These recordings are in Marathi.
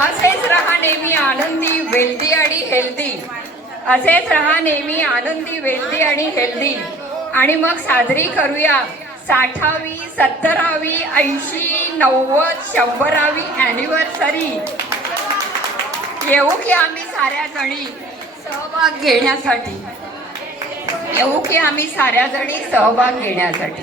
असेच रहा नेहमी आनंदी वेल्दी आणि हेल्दी. असेच रहा नेहमी आनंदी वेल्दी आणि हेल्दी. आणि मग साजरी करूया साठावी सत्तरावी ऐंशी नव्वद शंभरावी अॅनिव्हर्सरी येऊ की आम्ही साऱ्या जणी सहभाग घेण्यासाठी? येऊ की आम्ही साऱ्या जणी सहभाग घेण्यासाठी?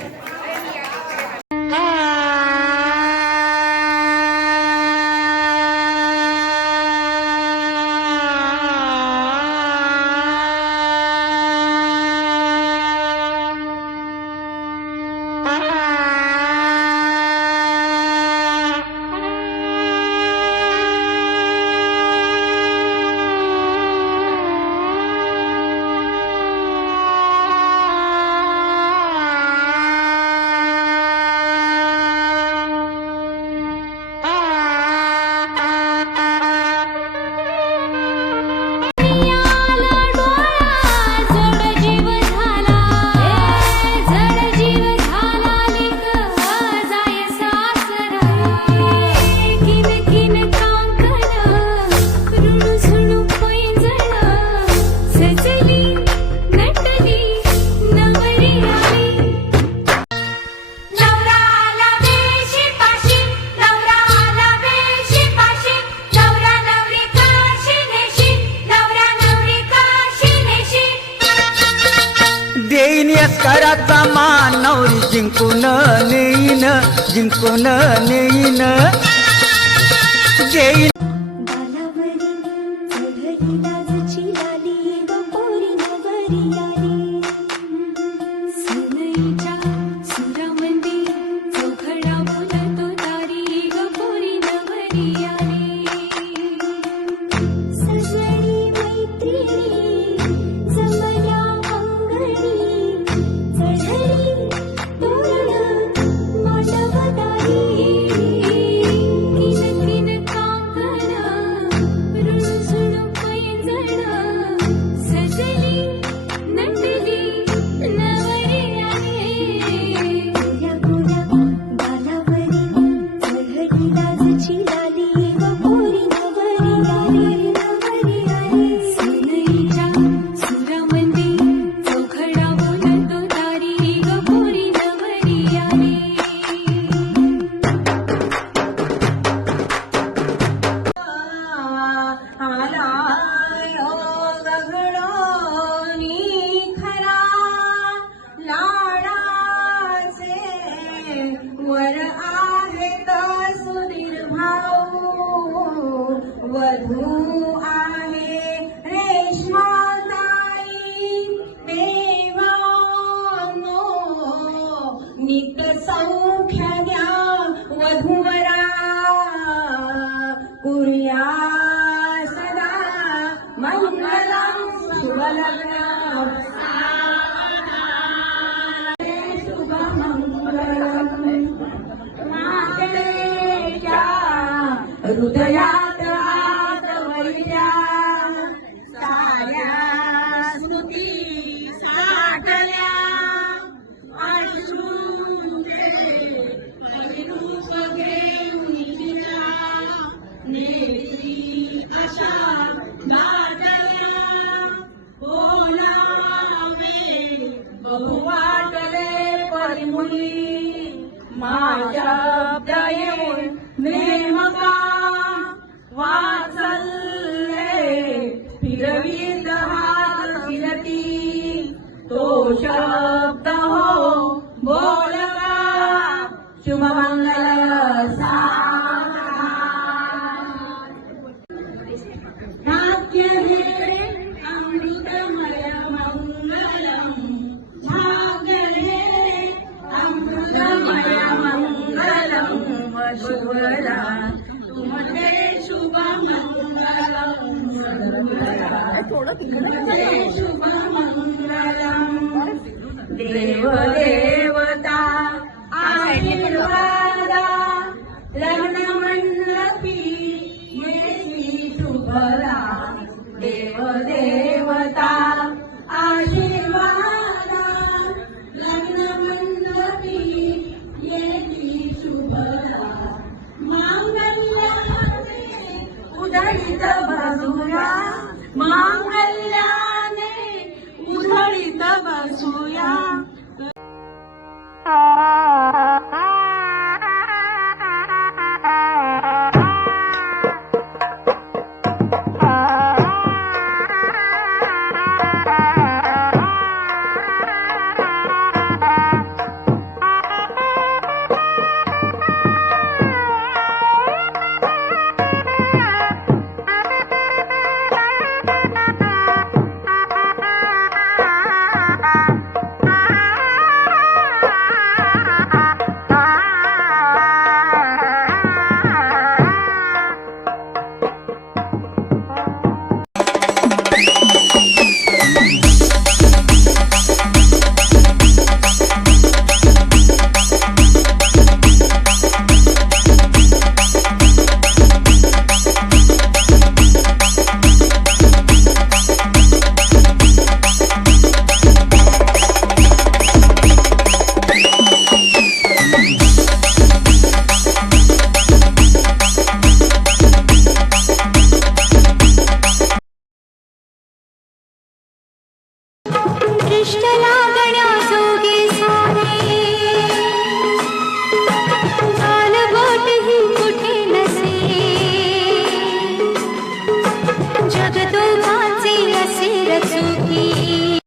येईन कराचा मान नवरी जिंकून नेईन जिंकून नेईन येईन बालावरी लाली मंगलम शुभलग्न मातेच्या हृदयात आत माझ्या येऊन नेमका वाचले फिरवीत हात फिरती तो शब्द हो बोलका शुभमंगल तुमचे देव देवता आशीर्वादा लग्न मंडपी येशी शुभरा देव देवता आशीर्वादा लग्न मंडपी येशी शुभरा मांगल्याचे उदयित बसूया मांगल्याने उधळीत बसूया.